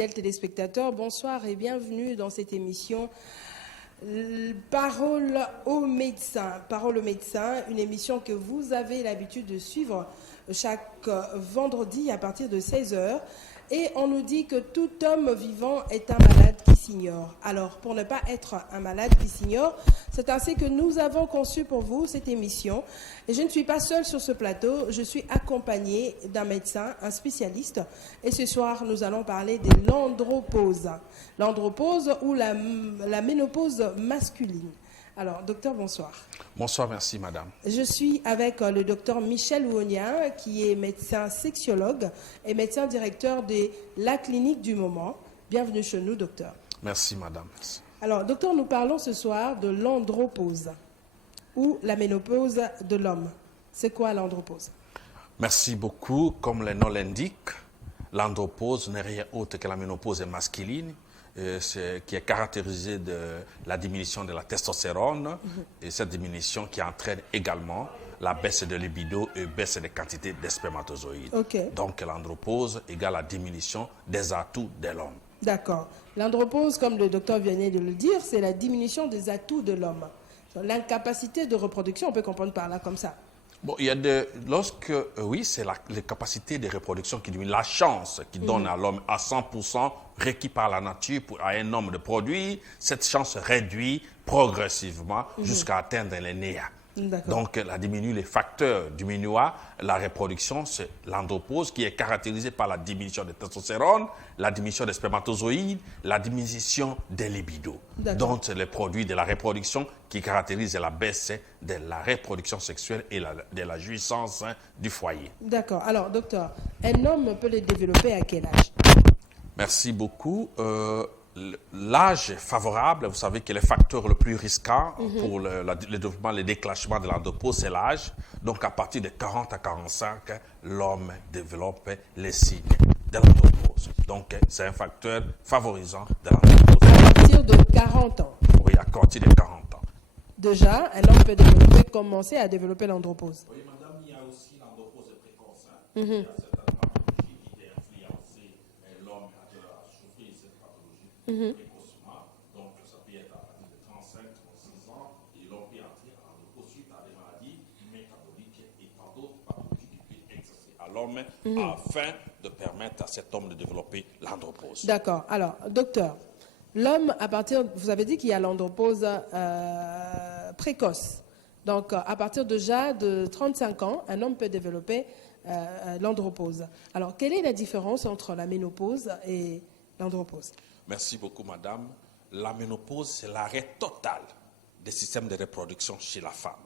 fidèles téléspectateurs, bonsoir et bienvenue dans cette émission Parole aux médecins. Parole aux médecins, une émission que vous avez l'habitude de suivre chaque vendredi à partir de 16h. Et on nous dit que tout homme vivant est un malade qui s'ignore. Alors, pour ne pas être un malade qui s'ignore, c'est ainsi que nous avons conçu pour vous cette émission. Et je ne suis pas seule sur ce plateau, je suis accompagnée d'un médecin, un spécialiste. Et ce soir, nous allons parler de l'andropause. L'andropause ou la ménopause masculine. Alors, docteur, bonsoir. Bonsoir, merci madame. Je suis avec le docteur Michel Ouonia, qui est médecin sexologue et médecin directeur de la clinique du moment. Bienvenue chez nous, docteur. Merci madame. Alors, docteur, nous parlons ce soir de l'andropause ou la ménopause de l'homme. C'est quoi l'andropause? Merci beaucoup. Comme le nom l'indique, l'andropause n'est rien autre que la ménopause masculine, qui est caractérisée de la diminution de la testostérone et cette diminution qui entraîne également la baisse de libido et baisse des quantités de spermatozoïdes. Okay. Donc l'andropause égale la diminution des atouts de l'homme. D'accord. L'andropause, comme le docteur venait de le dire, c'est la diminution des atouts de l'homme. L'incapacité de reproduction, on peut comprendre par là comme ça. Bon, il y a oui, c'est les capacités de reproduction qui diminuent, la chance qui donne à l'homme à 100% requis par la nature à un homme de produire, cette chance réduit progressivement jusqu'à atteindre les néas. Donc, les facteurs diminuant la reproduction, c'est l'andropause qui est caractérisée par la diminution de testostérone, la diminution des spermatozoïdes, la diminution des libidos. Donc, c'est les produits de la reproduction qui caractérisent la baisse de la reproduction sexuelle et de la jouissance du foyer. D'accord. Alors, docteur, un homme peut les développer à quel âge? Merci beaucoup. L'âge favorable, vous savez que le facteur le plus risquant pour le développement, le déclenchement de l'andropause, c'est l'âge. Donc, à partir de 40 à 45, l'homme développe les signes de l'andropause. Donc, c'est un facteur favorisant de l'andropause. À partir de 40 ans? Oui, à partir de 40 ans. Déjà, un homme peut commencer à développer l'andropause. Oui, madame, il y a aussi l'andropause précoce. Il y a certaines pathologies qui influencent l'homme à souffrir de cette pathologie précocement. Donc, ça peut être à partir de 35, 36 ans, et l'homme peut entrer à l'andropause suite à des maladies métaboliques et tant d'autres pathologies qui peuvent exercer à l'homme afin de permettre à cet homme de développer l'andropause. D'accord. Alors, docteur, l'homme, vous avez dit qu'il y a l'andropause précoce. Donc, à partir déjà de 35 ans, un homme peut développer l'andropause. Alors, quelle est la différence entre la ménopause et l'andropause? Merci beaucoup, madame. La ménopause, c'est l'arrêt total des systèmes de reproduction chez la femme.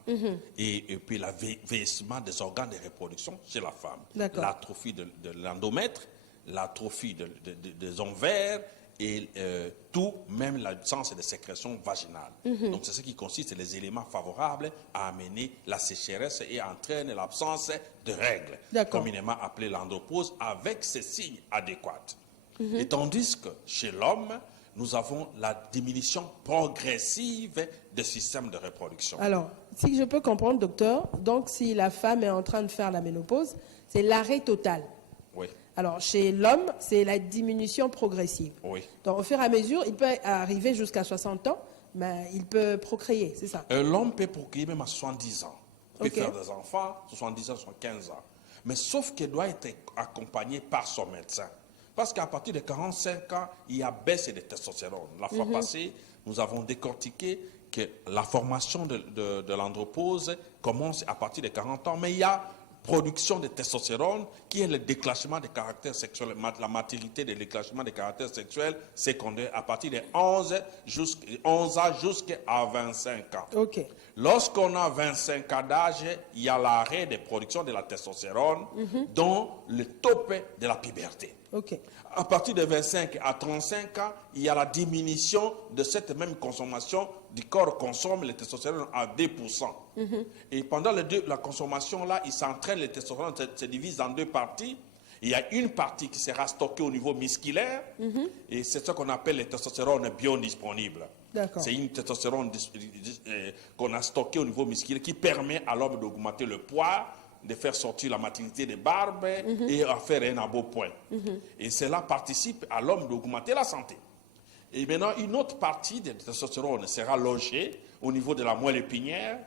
Et puis, vieillissement des organes de reproduction chez la femme. L'atrophie de l'endomètre, l'atrophie des ovaires, et tout, même l'absence de sécrétion vaginale. Donc, c'est ce qui consiste les éléments favorables à amener la sécheresse et entraîne l'absence de règles, communément appelée l'andropause, avec ces signes adéquats. Et tandis que chez l'homme, nous avons la diminution progressive des systèmes de reproduction. Alors, si je peux comprendre, docteur, donc si la femme est en train de faire la ménopause, c'est l'arrêt total. Oui. Alors, chez l'homme, c'est la diminution progressive. Oui. Donc, au fur et à mesure, il peut arriver jusqu'à 60 ans, mais il peut procréer, c'est ça? L'homme peut procréer même à 70 ans. Il peut faire des enfants, 70 ans, 75 ans. Mais sauf qu'il doit être accompagné par son médecin. Parce qu'à partir de 45 ans, il y a baisse de testostérone. La fois passée, nous avons décortiqué que la formation de l'andropause commence à partir de 40 ans, mais il y a production de testostérone, qui est le déclenchement des caractères sexuels, la maturité du déclenchement des caractères sexuels secondaires à partir de 11 ans jusqu'à 25 ans. Lorsqu'on a 25 ans d'âge, il y a l'arrêt de production de la testostérone, dont le top de la puberté. À partir de 25 à 35 ans, il y a la diminution de cette même consommation. Du corps consomme le testostérone à 2%. Et pendant la consommation, là, il s'entraîne, le testostérone se divise en deux parties. Il y a une partie qui sera stockée au niveau musculaire, et c'est ce qu'on appelle le testostérone biodisponible. C'est une testostérone qu'on a stockée au niveau musculaire qui permet à l'homme d'augmenter le poids, de faire sortir la maturité des barbes et à faire un embonpoint. Et cela participe à l'homme d'augmenter la santé. Et maintenant, une autre partie de testostérone sera logée au niveau de la moelle épinière.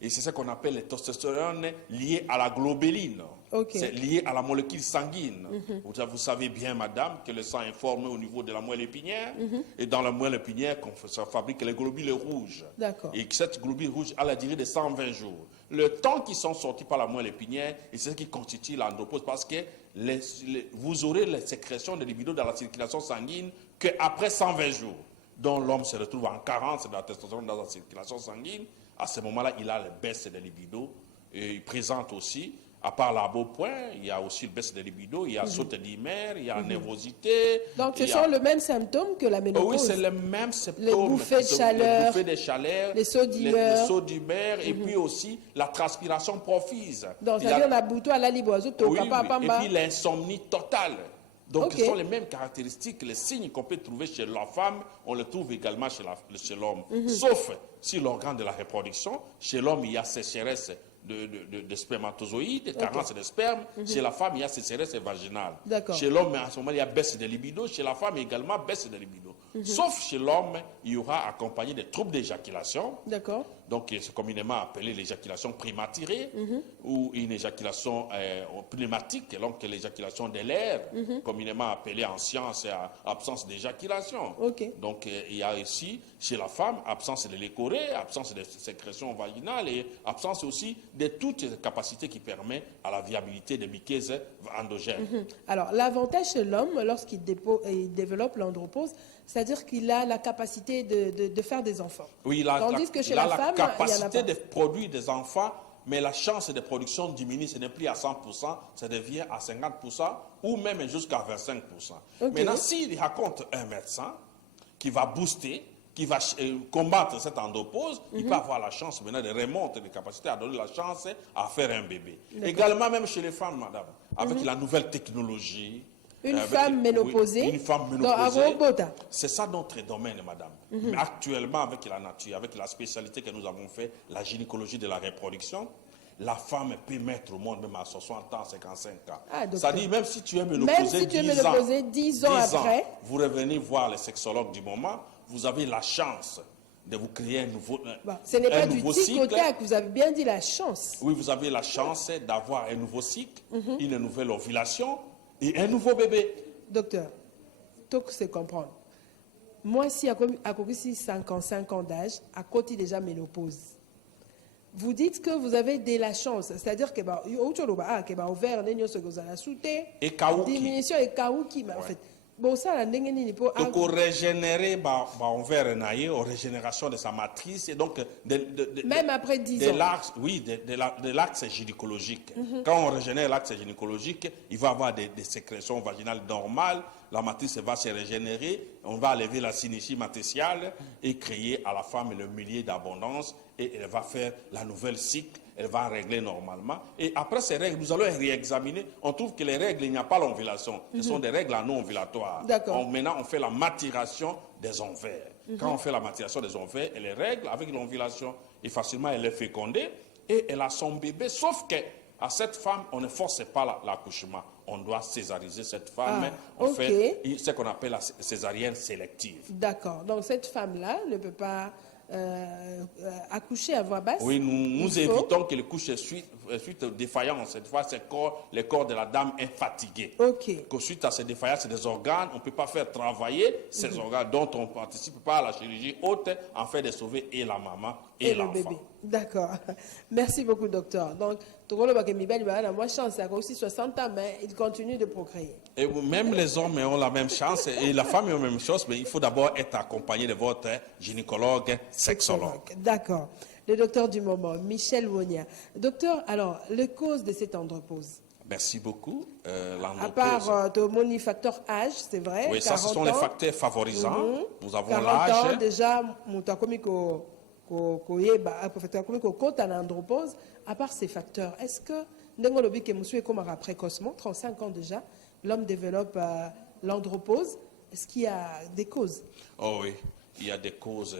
Et c'est ce qu'on appelle le testostérone lié à la globuline. Okay. C'est lié à la molécule sanguine. Vous savez bien, madame, que le sang est formé au niveau de la moelle épinière. Et dans la moelle épinière, ça fabrique les globules rouges. Et cette globule rouge a la durée de 120 jours. Le temps qu'ils sont sortis par la moelle épinière, et c'est ce qui constitue l'andropause, parce que vous aurez les sécrétions de libido dans la circulation sanguine qu'après 120 jours. Donc l'homme se retrouve en carence de la testostérone dans la circulation sanguine. À ce moment-là, il a la baisse de libido. Et il présente aussi, à part l'embonpoint, il y a aussi le baisse de libido, il y a saute d'humeur, il y a nervosité. Donc ce sont les mêmes symptômes que la ménopause? Oui, c'est les mêmes symptômes. Les bouffées de chaleur, les bouffées de chaleur, les sauts d'humeur, et puis aussi la transpiration profuse. Donc c'est-à-dire on a bouton à la liboise, et puis l'insomnie totale. Donc, ce sont les mêmes caractéristiques, les signes qu'on peut trouver chez la femme, on les trouve également chez l'homme. Sauf si l'organe de la reproduction, chez l'homme, il y a sécheresse de spermatozoïdes, carence de sperme. Chez la femme, il y a sécheresse vaginale. Chez l'homme, à ce moment, il y a baisse de libido. Chez la femme, également, baisse de libido. Sauf chez l'homme, il y aura accompagné des troubles d'éjaculation. Donc, c'est communément appelé l'éjaculation prématurée ou une éjaculation pneumatique, donc l'éjaculation de l'air, communément appelée en science absence d'éjaculation. Donc, il y a ici, chez la femme, absence de l'écorée, absence de sécrétion vaginale et absence aussi de toutes les capacités qui permettent à la viabilité des muqueuses endogènes. Alors, l'avantage chez l'homme, lorsqu'il développe l'andropause, c'est-à-dire qu'il a la capacité de faire des enfants. Oui, tandis que chez la femme, capacité de produire des enfants, mais la chance de production diminue, ce n'est plus à 100%, ça devient à 50% ou même jusqu'à 25%. Maintenant, s'il raconte un médecin qui va booster, qui va combattre cette andropause, il peut avoir la chance maintenant de remonter les capacités à donner la chance à faire un bébé. Également, même chez les femmes, madame, avec la nouvelle technologie. Une femme ménopausée. Une femme ménopausée. C'est ça notre domaine, madame. Mais actuellement, avec la nature, avec la spécialité que nous avons fait, la gynécologie de la reproduction, la femme peut mettre au monde même à 60 ans, 55 ans. Ça dit, même si tu es ménopausée, 10 ans après, vous revenez voir les sexologues du moment, vous avez la chance de vous créer un nouveau ce n'est pas du tricotage, vous avez bien dit la chance. Oui, vous avez la chance d'avoir un nouveau cycle, une nouvelle ovulation, et un nouveau bébé. Docteur, tout c'est comprendre. Moi, si à 55 ans d'âge, à côté déjà ménopause, vous dites que vous avez de la chance, c'est-à-dire que diminution et kaouki, en fait. Bon, ça, la donc, on régénérer, on va régénération de sa matrice, et donc, même après 10 ans. Oui, de l'axe gynécologique. Quand on régénère l'axe gynécologique, il va avoir des sécrétions vaginales normales, la matrice va se régénérer, on va enlever la synéchie matriciale et créer à la femme le milieu d'abondance, et elle va faire la nouvelle cycle. Elle va régler normalement. Et après ces règles, nous allons réexaminer. On trouve que les règles, il n'y a pas l'ovulation. Ce sont des règles non ovulatoires. Maintenant, on fait la maturation des ovaires. Quand on fait la maturation des ovaires, elle les règle avec l'ovulation. Et facilement, elle est fécondée. Et elle a son bébé. Sauf qu'à cette femme, on ne force pas l'accouchement. On doit césariser cette femme. On fait ce qu'on appelle la césarienne sélective. D'accord. Donc, cette femme-là ne peut pas accoucher à voix basse. Oui, nous évitons que le couche suite défaillance. Cette fois, le corps de la dame est fatigué. Que suite à ces défaillances des organes, on ne peut pas faire travailler ces organes dont on ne participe pas à la chirurgie haute en fait de sauver et la maman et l'enfant. Le bébé. D'accord. Merci beaucoup, docteur. Donc, moi, chance, il a aussi 60 ans, mais il continue de procréer. Et même les hommes ont la même chance et la femme a la même chose, mais il faut d'abord être accompagné de votre gynécologue, sexologue. D'accord. Le docteur du moment, Michel Wonia. Docteur, alors, les causes de cette andropause? Merci beaucoup. À part le facteur âge, c'est vrai. Oui, ça, ce sont les facteurs favorisants. Nous avons 40 l'âge. ans, déjà, andropause. À part ces facteurs, est-ce que, comme précocement, 35 ans déjà, l'homme développe l'andropause? Est-ce qu'il y a des causes? Oh oui. il y a des causes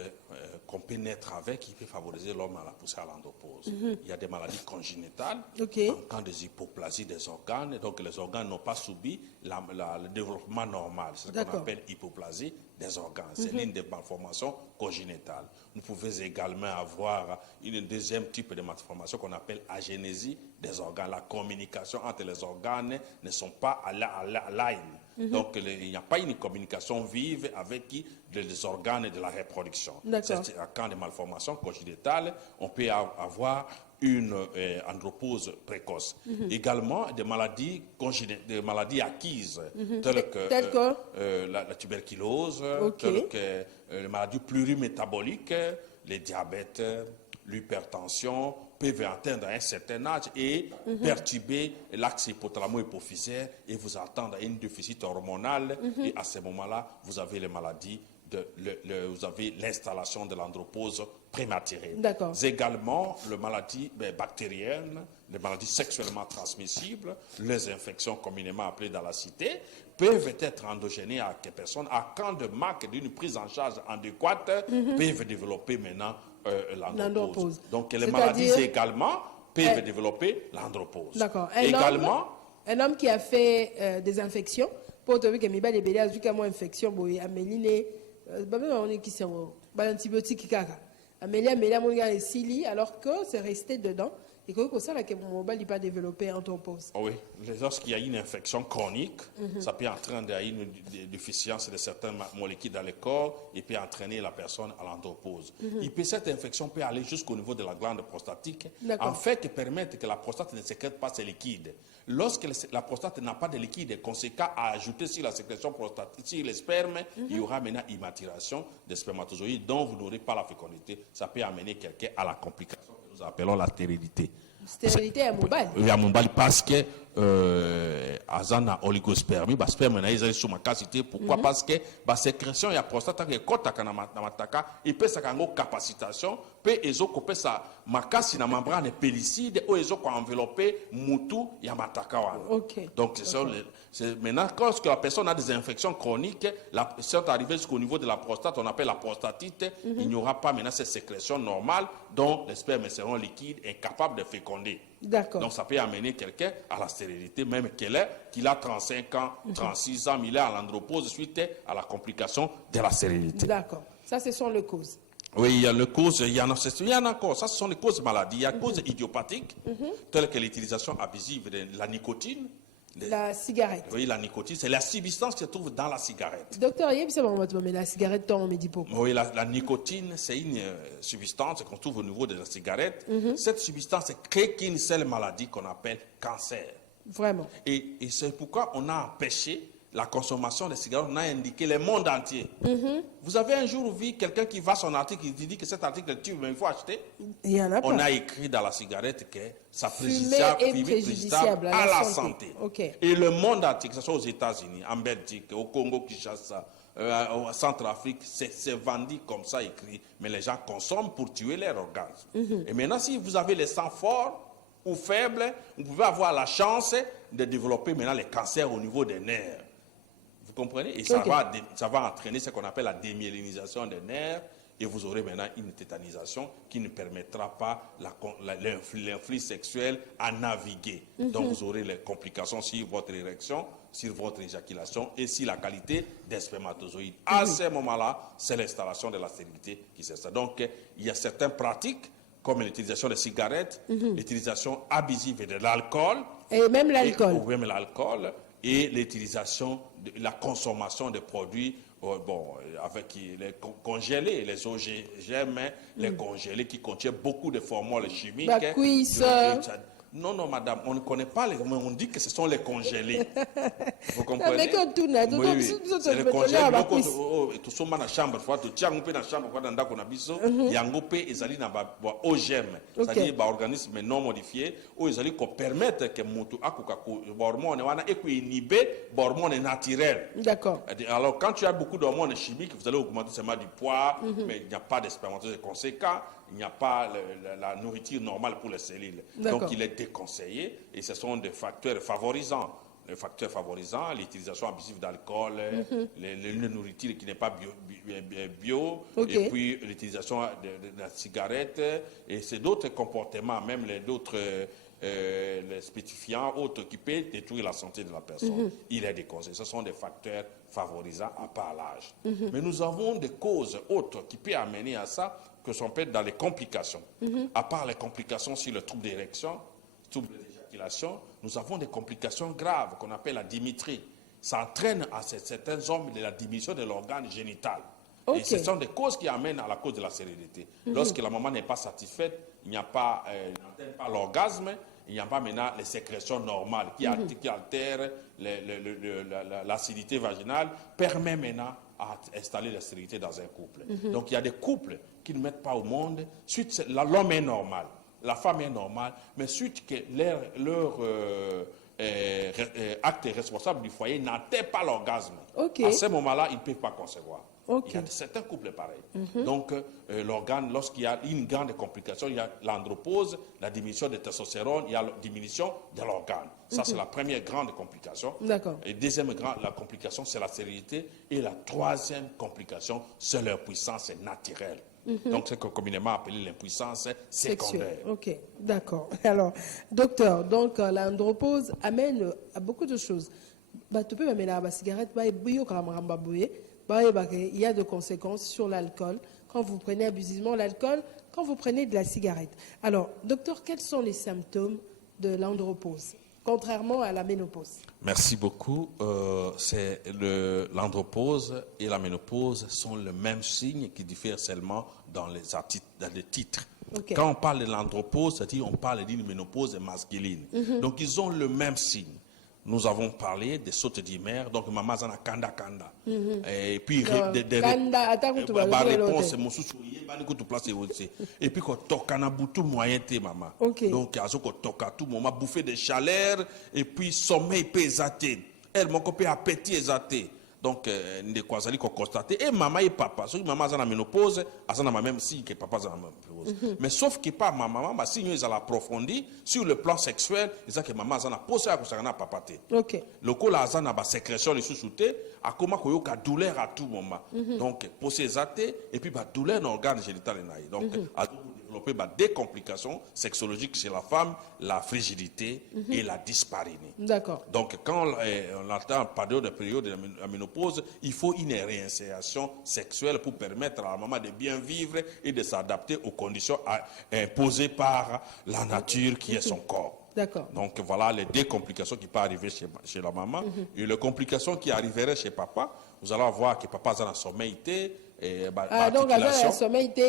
qu'on peut naître avec qui peuvent favoriser l'homme à la pousser à l'andropause. Il y a des maladies congénitales, en cas des hypoplasies des organes, donc les organes n'ont pas subi le développement normal. C'est ce qu'on appelle hypoplasie des organes. C'est l'une des malformations congénitales. Vous pouvez également avoir une deuxième type de malformation qu'on appelle agénésie des organes. La communication entre les organes ne sont pas à line. Donc, il n'y a pas une communication vive avec les organes de la reproduction. C'est quand des malformations congénitales, on peut avoir une andropause précoce. Également, des maladies acquises, telles que la tuberculose, telles que les maladies plurimétaboliques, les diabètes, l'hypertension, peuvent atteindre un certain âge et perturber l'axe hypothalamo-hypophysaire et vous attendre à un déficit hormonal. Et à ce moment-là, vous avez les maladies, vous avez l'installation de l'andropause prématurée. Également, les maladies bactériennes, les maladies sexuellement transmissibles, les infections communément appelées dans la cité, peuvent être endogénées à quelques personnes. À quand de marques d'une prise en charge adéquate, peuvent développer maintenant l'andropause. Donc, les maladies également peuvent développer l'andropause. D'accord. Un homme qui a fait des infections, pour te dire que mes infection, amélie antibiotique alors que c'est resté dedans. Et que ça, que mon mobile n'est pas développé en andropause. Oui, lorsqu'il y a une infection chronique, ça peut entraîner une déficience de certaines molécules dans le corps et peut entraîner la personne à l'andropause. Cette infection peut aller jusqu'au niveau de la glande prostatique, en fait, permettre que la prostate ne sécrète pas ses liquides. Lorsque la prostate n'a pas de liquide conséquent à ajouter sur la sécrétion prostatique, sur les spermes, il y aura maintenant immaturation des spermatozoïdes dont vous n'aurez pas la fécondité. Ça peut amener quelqu'un à la complication que nous appelons la stérilité. Stérilité à mobile. Oui, à mobile parce que azana oligospermie, sperme na ils sont capacité. Pourquoi? Parce que sécrétion ya prostate que kota kana mataka et peut ça kango capacitation peut ezo couper ça makasi na membrane pellicide ou ezo ko envelopper mutu ya mataka wana. Donc c'est maintenant quand la personne a des infections chroniques, c'est arrivé jusqu'au niveau de la prostate, on appelle la prostatite, il n'y aura pas maintenant cette sécrétion normale dont les spermes seront liquides et capables de féconder. Donc ça peut amener quelqu'un à la stérilité, même qu'il a 35 ans, 36 ans, il est à l'andropause suite à la complication de la stérilité. D'accord. Ça, ce sont les causes. Oui, il y a les causes, il y en a encore. Ça, ce sont les causes maladies. Il y a les causes idiopathiques, telles que l'utilisation abusive de la nicotine. La cigarette. Oui, la nicotine, c'est la substance qui se trouve dans la cigarette. Docteur, mais la cigarette, on me dit pourquoi. Oui, la nicotine, c'est une substance qu'on trouve au niveau de la cigarette. Cette substance crée qu'une seule maladie qu'on appelle cancer. Vraiment. Et c'est pourquoi on a empêché la consommation des cigarettes, on a indiqué le monde entier. Vous avez un jour vu quelqu'un qui va son article, il dit que cet article tue, mais il faut acheter. Il y en a pas. On a écrit dans la cigarette que ça préjudiciable à la santé. Et le monde entier, que ce soit aux États-Unis, en Belgique, au Congo, Kinshasa, en Centrafrique, c'est vendu comme ça écrit. Mais les gens consomment pour tuer leur orgasme. Et maintenant, si vous avez les sangs forts ou faibles, vous pouvez avoir la chance de développer maintenant les cancers au niveau des nerfs. Vous comprenez? Et ça va entraîner ce qu'on appelle la démyélinisation des nerfs et vous aurez maintenant une tétanisation qui ne permettra pas l'influx sexuel à naviguer. Donc vous aurez les complications sur votre érection, sur votre éjaculation et sur la qualité des spermatozoïdes. À ce moment-là, c'est l'installation de la stérilité qui s'installe. Donc il y a certaines pratiques comme l'utilisation des cigarettes, l'utilisation abusive de l'alcool. Et même l'alcool. Ou même l'alcool. Et l'utilisation, la consommation de produits avec les congelés, les OGM, les congelés qui contiennent beaucoup de formules chimiques. Non, madame, on ne connaît pas les... On dit que ce sont les congelés. Vous comprenez? Oui. C'est les congelés. Tout ça, dans la chambre, tu tiens un peu dans la chambre, il y a un peu de OGM, c'est-à-dire organisme non modifié, où ils permettent que mutu hormones inhiber hormones naturelles. D'accord. Alors, quand tu as beaucoup d'hormones chimiques, vous allez augmenter seulement du poids, mais il n'y a pas de spermatozoïdes conséquents. Il n'y a pas la nourriture normale pour les cellules. Donc, il est déconseillé et ce sont des facteurs favorisants les facteurs favorisants, l'utilisation abusive d'alcool, une nourriture qui n'est pas bio, et puis l'utilisation de la cigarette, et c'est d'autres comportements, même d'autres les spécifiants autres qui peuvent détruire la santé de la personne. Il est déconseillé. Ce sont des facteurs favorisants à part l'âge. Mais nous avons des causes autres qui peuvent amener à ça, que sont peut-être dans les complications. À part les complications sur le trouble d'érection, trouble d'éjaculation, nous avons des complications graves qu'on appelle la dymétrie. Ça entraîne à certains hommes de la diminution de l'organe génital. Et ce sont des causes qui amènent à la cause de la stérilité. Lorsque la maman n'est pas satisfaite, il n'y a pas, n'atteint pas l'orgasme, il n'y a pas maintenant les sécrétions normales qui altèrent l'acidité vaginale, permet maintenant à installer la stérilité dans un couple. Donc il y a des couples qui ne mettent pas au monde, suite l'homme est normal, la femme est normale, mais suite que leur acte responsable du foyer n'atteint pas l'orgasme. À ce moment-là, ils ne peuvent pas concevoir. Il y a certains couples pareils. Donc, l'organe, lorsqu'il y a une grande complication, il y a l'andropause, la diminution de testostérone, il y a la diminution de l'organe. Ça, c'est la première grande complication. Et deuxième grande complication, c'est la stérilité. Et la troisième complication, c'est leur puissance naturelle. Donc, c'est communément appelé l'impuissance secondaire. Ok, d'accord. Alors, docteur, donc l'andropause amène à beaucoup de choses. Tu peux amener à la cigarette, il y a des conséquences sur l'alcool quand vous prenez abusivement l'alcool, quand vous prenez de la cigarette. Alors, docteur, quels sont les symptômes de l'andropause, contrairement à la ménopause? Merci beaucoup. L'andropause et la ménopause sont le même signe qui diffèrent seulement dans les titres. Quand on parle de l'andropause, c'est-à-dire on parle d'une ménopause masculine. Donc, ils ont le même signe. Nous avons parlé des sautes d'humeur, donc maman zana kanda kanda. Et puis réponse mon sourire ba ni ko to place aussi. Et puis ko tokana butu moyen te maman. Donc azo ko toka tout moment bouffer de chaleur et puis sommeil pesaté. Elle mon copé appétit exaté. Donc ne quoi ça ko constater et maman et papa. So maman zana ménopause, azana même signe que papa zana ménopause. Mais sauf que pas maman ba signe ils approfondi sur le plan sexuel, ils que maman zana posé à kusana papa te. Le ko la zana ba sécrétion les sous-souté a comment ko yoka douleur à tout moment. Donc posé zaté et puis ba douleur dans l'organe génital naï. Donc développer des complications sexologiques chez la femme, la frigidité et la dyspareunie. Donc, quand on attend période de la ménopause, il faut une réinsertion sexuelle pour permettre à la maman de bien vivre et de s'adapter aux conditions imposées par la nature qui est son corps. Donc, voilà les deux complications qui peuvent arriver chez la maman. Et les complications qui arriveraient chez papa, vous allez voir que papa a un sommeil. Donc,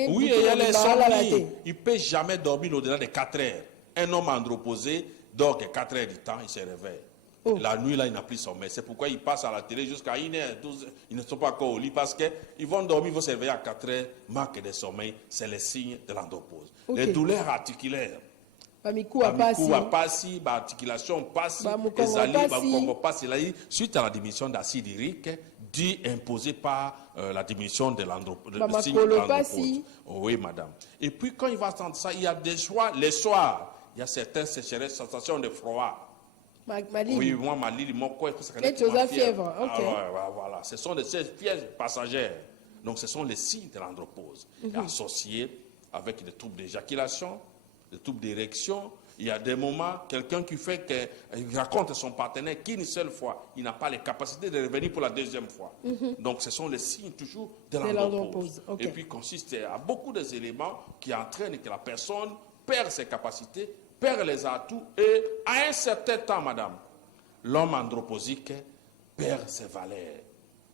oui, il y a l'insomnie. Il ne peut jamais dormir au-delà de 4 heures. Un homme androposé dort que 4 heures du temps, il se réveille. La nuit, là, il n'a plus sommeil. C'est pourquoi il passe à la télé jusqu'à 1 heure, 12 heures. Ils ne sont pas encore au lit parce qu'ils vont dormir, ils vont se réveiller à 4 heures. Manque de sommeil, c'est le signe de l'andropause. Les douleurs articulaires. Articulation passe, suite à la diminution d'acide urique due imposée par la diminution de l'andropause. Oui, madame. Et puis quand il va entendre ça, il y a des choix. Les soirs, il y a certaines sécheresses, sensations de froid. Oui, moi, ma ligne, mon corps, fièvre. Voilà. Ce sont des fièvres passagères. Donc, ce sont les signes de l'andropause associés avec des troubles d'éjaculation, des troubles d'érection. Il y a des moments, quelqu'un qui raconte à son partenaire qu'une seule fois, il n'a pas les capacités de revenir pour la deuxième fois. Donc, ce sont les signes toujours de l'andropause. Et puis, consiste à beaucoup d'éléments qui entraînent que la personne perd ses capacités, perd les atouts et, à un certain temps, madame, l'homme androposique perd ses valeurs.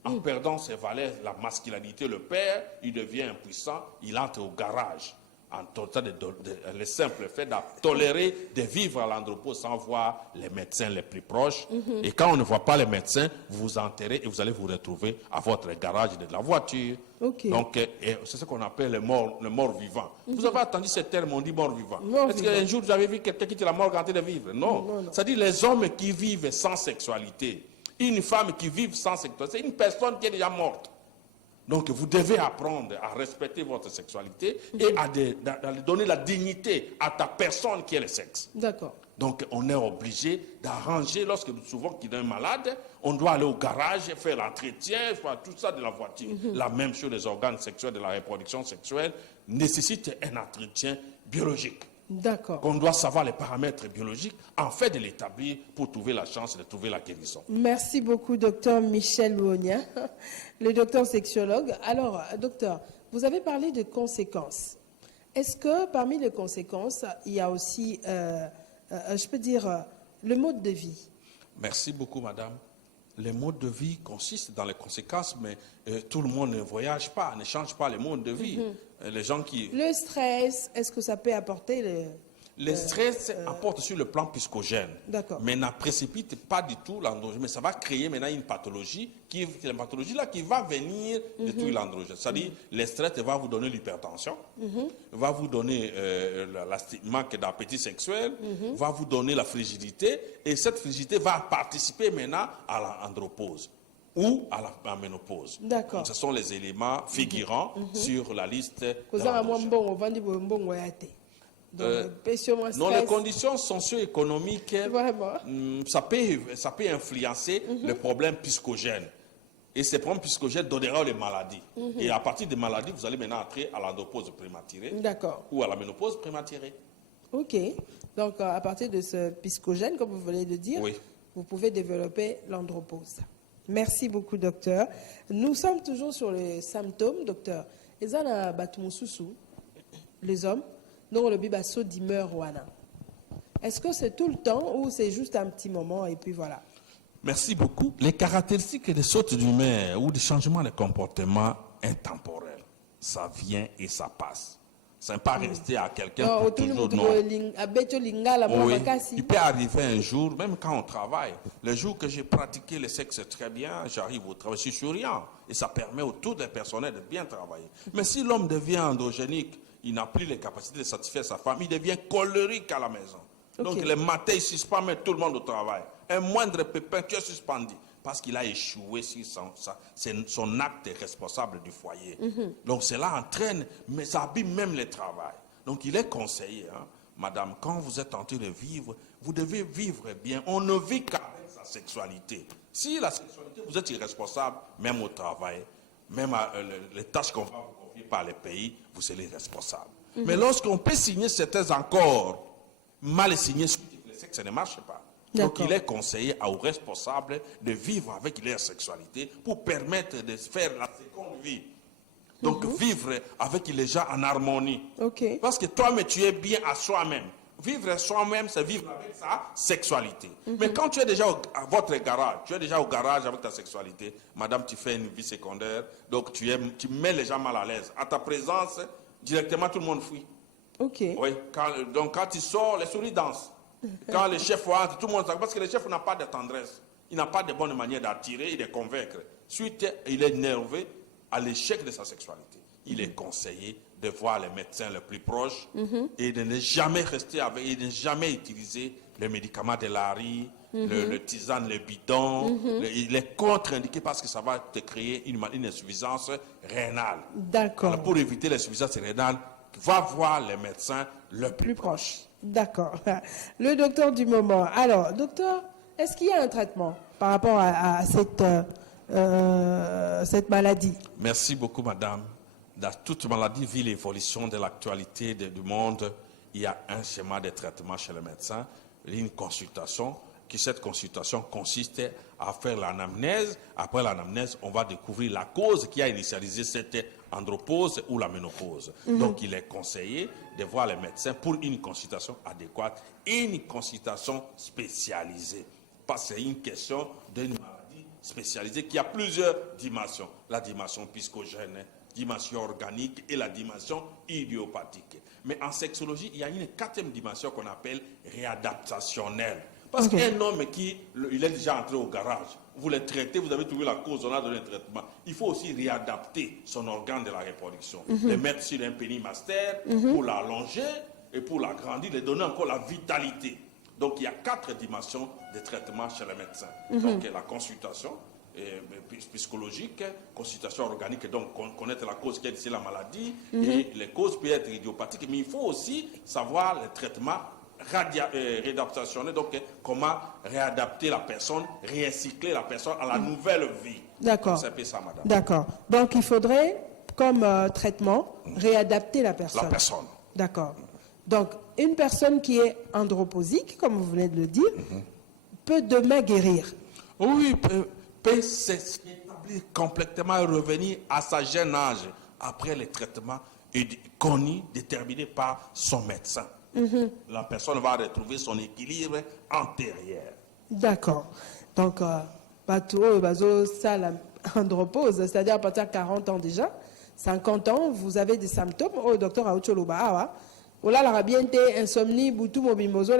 En perdant ses valeurs, la masculinité le perd, il devient impuissant, il entre au garage. En tentant le simple fait de tolérer de vivre à l'andropause sans voir les médecins les plus proches. Et quand on ne voit pas les médecins, vous vous enterrez et vous allez vous retrouver à votre garage de la voiture. Donc, c'est ce qu'on appelle le mort vivant. Vous avez entendu ce terme, on dit mort vivant. Est-ce qu'un jour vous avez vu quelqu'un qui est la mort en train de vivre? Non. C'est-à-dire les hommes qui vivent sans sexualité. Une femme qui vit sans sexualité, c'est une personne qui est déjà morte. Donc, vous devez apprendre à respecter votre sexualité et à donner la dignité à ta personne qui est le sexe. D'accord. Donc, on est obligé d'arranger, lorsque souvent qu'il est un malade, on doit aller au garage, faire l'entretien, faire tout ça de la voiture. La même chose, les organes sexuels, de la reproduction sexuelle, nécessitent un entretien biologique. D'accord. On doit savoir les paramètres biologiques en fait de l'établir pour trouver la chance de trouver la guérison. Merci beaucoup, docteur Michel Louonia, le docteur sexologue. Alors, docteur, vous avez parlé de conséquences. Est-ce que parmi les conséquences, il y a aussi, je peux dire, le mode de vie? Merci beaucoup, madame. Le mode de vie consiste dans les conséquences, mais tout le monde ne voyage pas, ne change pas le mode de vie. Les gens qui... Le stress, est-ce que ça peut apporter Le stress apporte sur le plan psychogène, D'accord. mais ne précipite pas du tout l'androgène. Mais ça va créer maintenant une pathologie, qui va venir détruire l'androgène. C'est-à-dire, le stress va vous donner l'hypertension, va vous donner manque d'appétit sexuel, va vous donner la frigidité, et cette frigidité va participer maintenant à l'andropause ou à la ménopause. D'accord. Donc, ce sont les éléments figurants sur la liste de dans les conditions socio-économiques, ça peut influencer le problème psychogène. Et ces problèmes psychogènes donneront les maladies. Et à partir des maladies, vous allez maintenant entrer à l'andropause prématurée ou à la ménopause prématurée. Ok. Donc, à partir de ce psychogène, comme vous venez de dire, vous pouvez développer l'andropause. Merci beaucoup, docteur. Nous sommes toujours sur les symptômes, docteur. Les hommes, donc le bibasso d'humeur wana. Est-ce que c'est tout le temps ou c'est juste un petit moment et puis voilà? Merci beaucoup. Les caractéristiques des sautes d'humeur ou des changements de comportement intemporels, ça vient et ça passe. Ça ne pas rester à quelqu'un pour toujours, non. Oui, il peut arriver un jour, même quand on travaille. Le jour que j'ai pratiqué le sexe très bien, j'arrive au travail, je suis souriant. Et ça permet à tout le personnel de bien travailler. Mais si l'homme devient androgénique, il n'a plus les capacités de satisfaire sa femme, il devient colérique à la maison. Donc le matin, il suspend tout le monde au travail. Un moindre pépin, tu es suspendu. Parce qu'il a échoué sur son acte responsable du foyer. Donc cela entraîne, mais ça abîme même le travail. Donc il est conseillé, madame, quand vous êtes en train de vivre, vous devez vivre bien. On ne vit qu'avec sa sexualité. Si la sexualité, vous êtes irresponsable, même au travail, même les tâches qu'on va vous confier par les pays, vous serez responsable. Mais lorsqu'on peut signer certains accords, mal signés, le sexe, ça ne marche pas. Donc il est conseillé aux responsables de vivre avec leur sexualité pour permettre de faire la seconde vie. Donc vivre avec les gens en harmonie. Parce que toi-même tu es bien à soi-même. Vivre à soi-même, c'est vivre avec sa sexualité. Mais quand tu es déjà à votre garage, tu es déjà au garage avec ta sexualité, madame, tu fais une vie secondaire, donc tu mets les gens mal à l'aise. À ta présence, directement tout le monde fuit. Oui, donc quand tu sors, les souris dansent. Quand le chef entre, tout le monde parce que le chef n'a pas de tendresse, il n'a pas de bonne manière d'attirer et de convaincre. Suite, il est nerveux à l'échec de sa sexualité. Il est conseillé de voir les médecins les plus proches et de ne jamais rester avec, et de ne jamais utiliser les médicaments de l'ARI, le tisane, le bidon. Il est contre-indiqué parce que ça va te créer une insuffisance rénale. D'accord. Alors, pour éviter l'insuffisance rénale, va voir les médecins le plus proches. D'accord. Le docteur du moment. Alors, docteur, est-ce qu'il y a un traitement par rapport à cette maladie? Merci beaucoup, madame. Dans toute maladie, vu l'évolution de l'actualité du monde, il y a un schéma de traitement chez le médecin, une consultation, cette consultation consiste à faire l'anamnèse. Après l'anamnèse, on va découvrir la cause qui a initialisé cette andropause ou la ménopause. Donc, il est conseillé de voir les médecins pour une consultation adéquate et une consultation spécialisée. Parce que c'est une question d'une maladie spécialisée qui a plusieurs dimensions. La dimension psychogène, dimension organique et la dimension idiopathique. Mais en sexologie, il y a une quatrième dimension qu'on appelle réadaptationnelle. Parce qu'un homme il est déjà entré au garage, vous le traitez, vous avez trouvé la cause, on a donné un traitement. Il faut aussi réadapter son organe de la reproduction. Le mettre sur un pénimaster pour l'allonger et pour l'agrandir, lui donner encore la vitalité. Donc il y a 4 dimensions de traitement chez le médecin. Donc la consultation, psychologique, consultation organique, donc connaître la cause qui est la maladie, et les causes peuvent être idiopathiques, mais il faut aussi savoir le traitement réadaptationné, donc comment réadapter la personne, récycler la personne à la nouvelle vie. D'accord. C'est ça, madame. D'accord. Donc il faudrait, comme traitement, réadapter la personne. La personne. D'accord. Donc une personne qui est andropausique, comme vous venez de le dire, peut demain guérir. Oui, peut s'établir complètement et revenir à sa jeune âge après les traitements connus, déterminés par son médecin. La personne va retrouver son équilibre antérieur. D'accord. Donc, ça, l'andropause, c'est-à-dire à partir de 40 ans déjà, 50 ans, vous avez des symptômes. Oh, docteur Aoucholoba, insomnie, boutou, mobimozo,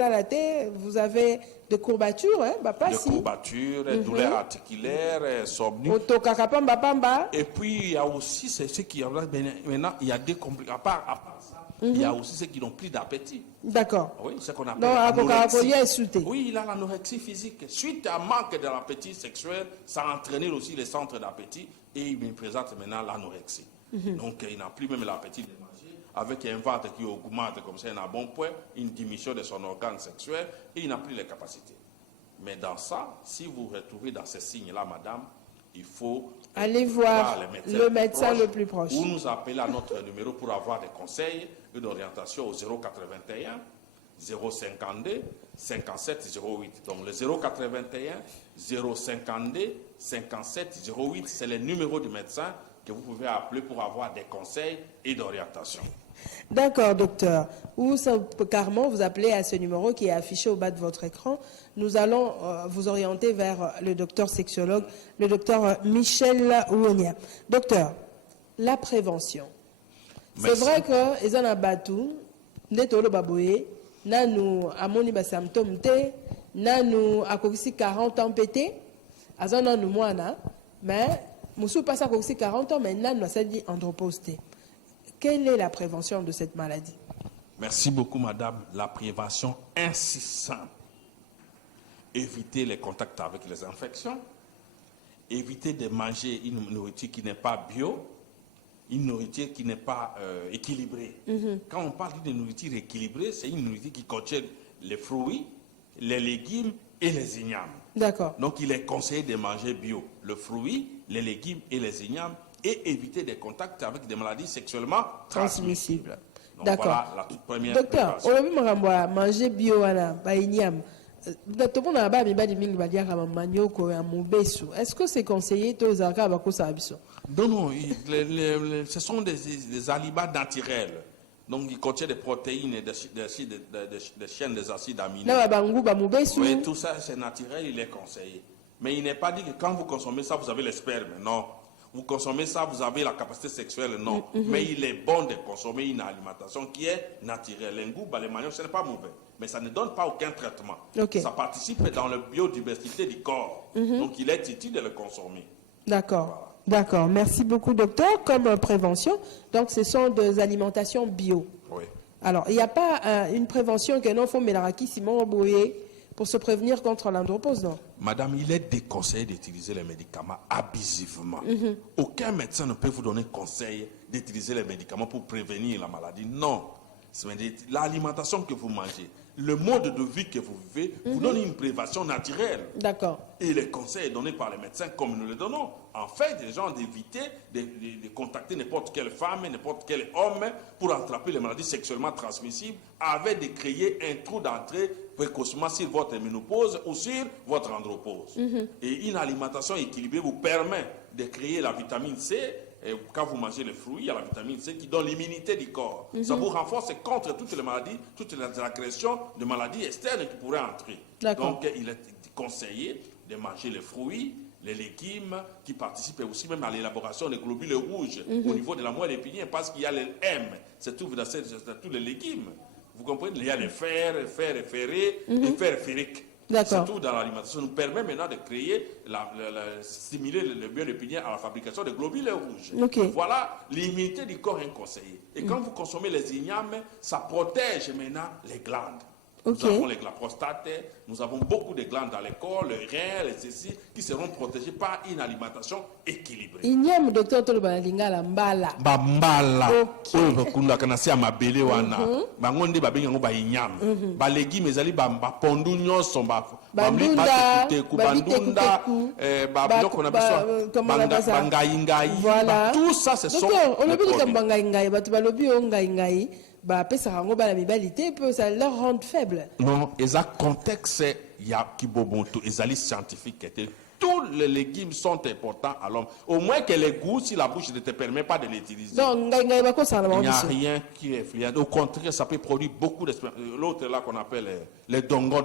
vous avez des courbatures, hein, courbatures, douleurs articulaires, insomnie. Et puis, il y a aussi ceux qui maintenant, il y a des complications. À part ça, il y a aussi ceux qui n'ont plus d'appétit. D'accord. Oui, ce qu'on appelle l'anorexie. Oui, il a l'anorexie physique. Suite à un manque de l'appétit sexuel, ça a entraîné aussi les centres d'appétit et il me présente maintenant l'anorexie. Donc, il n'a plus même l'appétit de manger. Avec un ventre qui augmente comme ça, il a un bon point, une diminution de son organe sexuel et il n'a plus les capacités. Mais dans ça, si vous vous retrouvez dans ces signes-là, madame, il faut aller voir le médecin le plus proche. Ou nous appeler à notre numéro pour avoir des conseils et d'orientation au 081 052 57 08. Donc le 081 052 57 08, c'est le numéro du médecin que vous pouvez appeler pour avoir des conseils et d'orientation. D'accord, docteur. Ou carrément, vous appelez à ce numéro qui est affiché au bas de votre écran. Nous allons vous orienter vers le docteur sexologue, le docteur Michel Ouonia. Docteur, la prévention. C'est vrai que les abatou, netolo baboye, nanu amoni ba symptômes te, nanu akokisi 40 ans pété, azana nu mwana, mais musu passe akokisi 40 ans, mais nanu ça dit andropause te. Quelle est la prévention de cette maladie? Merci beaucoup, madame. La prévention ainsi simple. Éviter les contacts avec les infections, éviter de manger une nourriture qui n'est pas bio, une nourriture qui n'est pas équilibrée. Quand on parle d'une nourriture équilibrée, c'est une nourriture qui contient les fruits, les légumes et les ignames. D'accord. Donc, il est conseillé de manger bio, le fruit, les légumes et les ignames, et éviter des contacts avec des maladies sexuellement transmissibles. D'accord. Voilà la toute première docteur, on va manger bio, est-ce que c'est conseillé? Non, non, ce sont des aliments naturels. Donc, ils contiennent des protéines et des chaînes des acides aminés. Oui, tout ça, c'est naturel, il est conseillé. Mais il n'est pas dit que quand vous consommez ça, vous avez le sperme. Non. Vous consommez ça, vous avez la capacité sexuelle. Non. Mais il est bon de consommer une alimentation qui est naturelle. L'ingouba, les manions, ce n'est pas mauvais. Mais ça ne donne pas aucun traitement. Ça participe dans la biodiversité du corps. Donc, il est utile de le consommer. D'accord. Voilà. D'accord. Merci beaucoup, docteur. Comme prévention, donc ce sont des alimentations bio. Oui. Alors, il n'y a pas une prévention que non faut mélaraki Simon Boye pour se prévenir contre l'andropause, non? Madame, il est déconseillé d'utiliser les médicaments abusivement. Aucun médecin ne peut vous donner conseil d'utiliser les médicaments pour prévenir la maladie. Non. L'alimentation que vous mangez, le mode de vie que vous vivez, vous donne une prévention naturelle. D'accord. Et les conseils donnés par les médecins, comme nous les donnons, en fait, les gens d'éviter de contacter n'importe quelle femme, n'importe quel homme pour attraper les maladies sexuellement transmissibles, avec de créer un trou d'entrée précocement sur votre ménopause ou sur votre andropause. Et une alimentation équilibrée vous permet de créer la vitamine C. Et quand vous mangez les fruits, il y a la vitamine C qui donne l'immunité du corps. Ça vous renforce contre toutes les maladies, toutes les agressions de maladies externes qui pourraient entrer. Donc, il est conseillé de manger les fruits, les légumes, qui participent aussi même à l'élaboration des globules rouges au niveau de la moelle épinière, parce qu'il y a le M, c'est tout dans tous les légumes. Vous comprenez? Il y a le fer ferré et fer ferrique. C'est tout dans l'alimentation. Ça nous permet maintenant de créer, stimuler le bio épinière à la fabrication de globules rouges. Voilà l'immunité du corps inconseillée. Et quand vous consommez les ignames, ça protège maintenant les glandes. Ok. Nous avons la prostate, nous avons beaucoup de glandes dans les corps, le rein, les ceci, qui seront protégés par une alimentation équilibrée. Inyam docteur Toloba Lingala Mbala. Bambala, Ok. oyo bakundaka na se ya mabele wana, bango nde babengi yango ba inyam. Ba légumes ezali ba pondu nyonso Bandunda, bandunda, ba biloko na biso bangai. Voilà. Tout ça ce sont docteur, on obi comme bangai, batu balobi o ngai. Bah, la mibalité peut ça leur rendre faible. Non, exact contexte ya kibobonto ezali scientifique. Tous les légumes sont importants à l'homme. Au moins que les goûts, si la bouche ne te permet pas de l'utiliser. Non, il n'y a rien qui est fluide. Au contraire, ça peut produire beaucoup d'espèces. L'autre là qu'on appelle les dongo.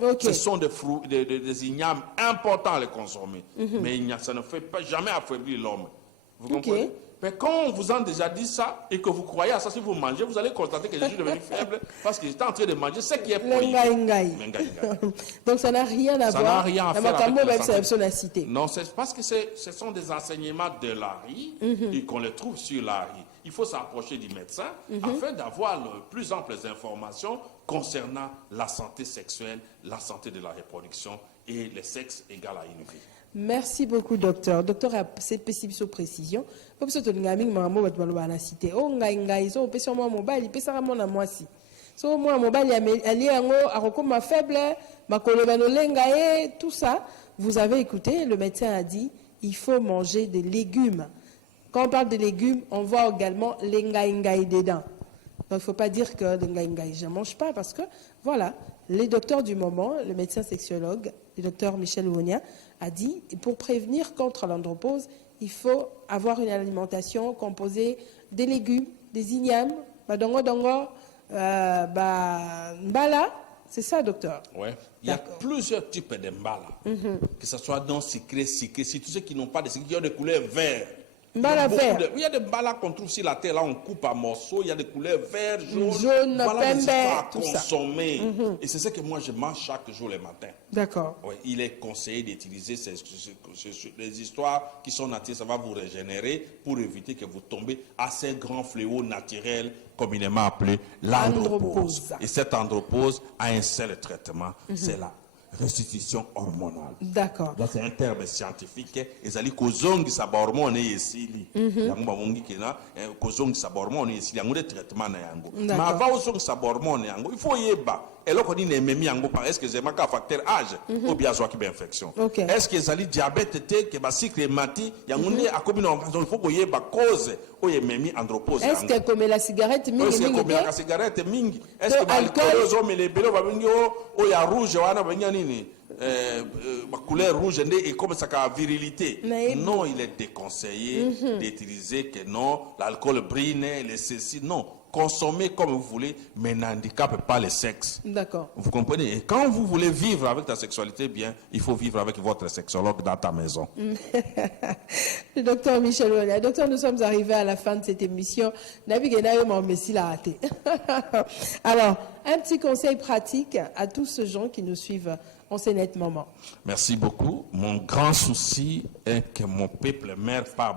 Okay. Ce sont des fruits, des ignames importants à les consommer. Mais ça ne fait pas jamais affaiblir l'homme. Vous comprenez? Mais quand on vous a déjà dit ça et que vous croyez à ça, si vous mangez, vous allez constater que je suis devenu faible parce que j'étais en train de manger ce qui est prohibé. Donc ça n'a rien à voir. Ça n'a rien à faire avec la santé. Non, c'est parce que ce sont des enseignements de l'ARI et qu'on les trouve sur l'ARI. Il faut s'approcher du médecin afin d'avoir le plus amples informations concernant la santé sexuelle, la santé de la reproduction et le sexe égal à une vie. Merci beaucoup, docteur. Docteur a ces spécifiques précisions. Comme ça, tu as dit que tu cité. Oh, ngai, so pe sur moi mobile, pe sara mon moi si. So moi mobile ali yango akoma faible, makolo banolenga tout ça. Vous avez écouté, le médecin a dit, il faut manger des légumes. Quand on parle de légumes, on voit également les ngai dedans. Donc il ne faut pas dire que les ngai je ne mange pas parce que voilà, les docteurs du moment, le médecin sexologue, le docteur Michel Ouonia a dit, pour prévenir contre l'andropause, il faut avoir une alimentation composée des légumes, des ignames, mbala. C'est ça, docteur? Oui. Il y a plusieurs types de mbala. Que ce soit non sucré, si tous ceux qui n'ont pas de sucre, qui ont des couleurs vertes. Il y a des mbalas qu'on trouve sur la terre, là on coupe à morceaux, il y a des couleurs vert, jaune, voilà les histoires à consommer. Et c'est ce que moi je mange chaque jour le matin. D'accord. Oui, il est conseillé d'utiliser les histoires qui sont naturelles, ça va vous régénérer pour éviter que vous tombez à ces grands fléaux naturels communément appelés l'andropause. Et cette andropause a un seul traitement, c'est la restitution hormonale. D'accord. C'est un terme scientifique. Ils allaient kozongi sa hormone ici. Yango bamongi kena kozongi sa hormone ici. Yango des traitements na yango. Mais avant ozongi sa hormone yango, il faut yeba. Et là qu'on dit nememi yango par est-ce que c'est un facteur âge ou bien soit qui infection. Est-ce que zali diabète te que ba cycle mati yango ne akobi na il faut yeba cause o yememi andropause. Est-ce que comme la cigarette mingi est-ce que comme la cigarette mingi est-ce que l'alcool zo me les belo ba bingi o ya rouge wana banya nini ma couleur rouge et comme ça a virilité. Non, il est déconseillé d'utiliser que non l'alcool brine les ceci non. Consommez comme vous voulez, mais n'handicape pas le sexe. D'accord. Vous comprenez? Et quand vous voulez vivre avec ta sexualité bien, il faut vivre avec votre sexologue dans ta maison. Le docteur Michel Ouonia. Docteur, nous sommes arrivés à la fin de cette émission. Alors, un petit conseil pratique à tous ces gens qui nous suivent en ces nets moments. Merci beaucoup. Mon grand souci est que mon peuple meurt par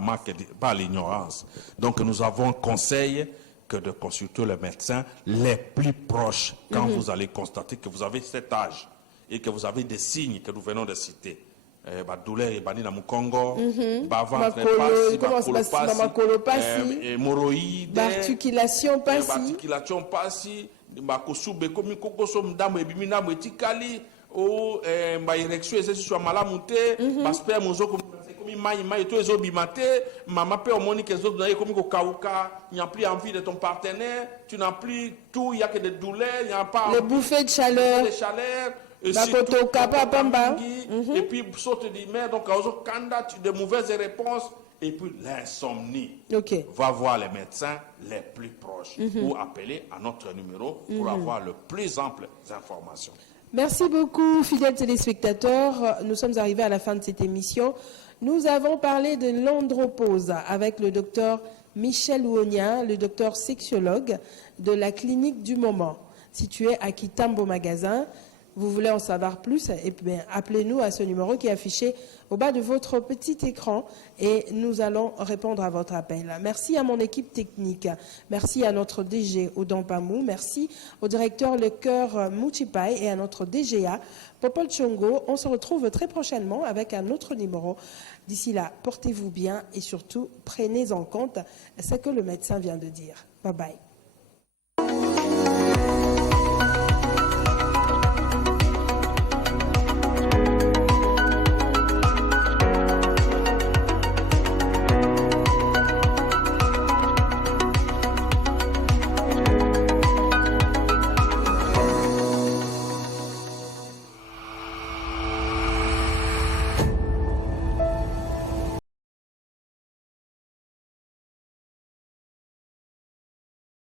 l'ignorance. Donc, nous avons conseil que de consulter le médecin les plus proches quand vous allez constater que vous avez cet âge et que vous avez des signes que nous venons de citer. Douleur et bani na mukongo, ventre passi, hémorroïdes, articulation passi, bakosube komi kokoso mdamo ebimi ndamo etikali o érection ezesi sur malamu te, sperme ozoko maï tout les obimate, maman peut au que les autres comme au kauka, il n'y a plus envie de ton partenaire, tu n'as plus tout, il n'y a que des douleurs, il n'y a pas les bouffées de chaleur, et puis saute du mer, donc de mauvaises réponses et puis l'insomnie. Va voir les médecins les plus proches ou appeler à notre numéro pour avoir le plus amples informations. Merci beaucoup, fidèles téléspectateurs. Nous sommes arrivés à la fin de cette émission. Nous avons parlé de l'andropause avec le docteur Michel Ouonia, le docteur sexologue de la clinique du moment, située à Kitambo Magasin. vous voulez en savoir plus, eh bien, appelez-nous à ce numéro qui est affiché au bas de votre petit écran et nous allons répondre à votre appel. Merci à mon équipe technique. Merci à notre DG Odan Pamou. Merci au directeur Le Cœur Mouchipai et à notre DGA Popol Chongo. On se retrouve très prochainement avec un autre numéro. D'ici là, portez-vous bien et surtout, prenez en compte ce que le médecin vient de dire. Bye bye.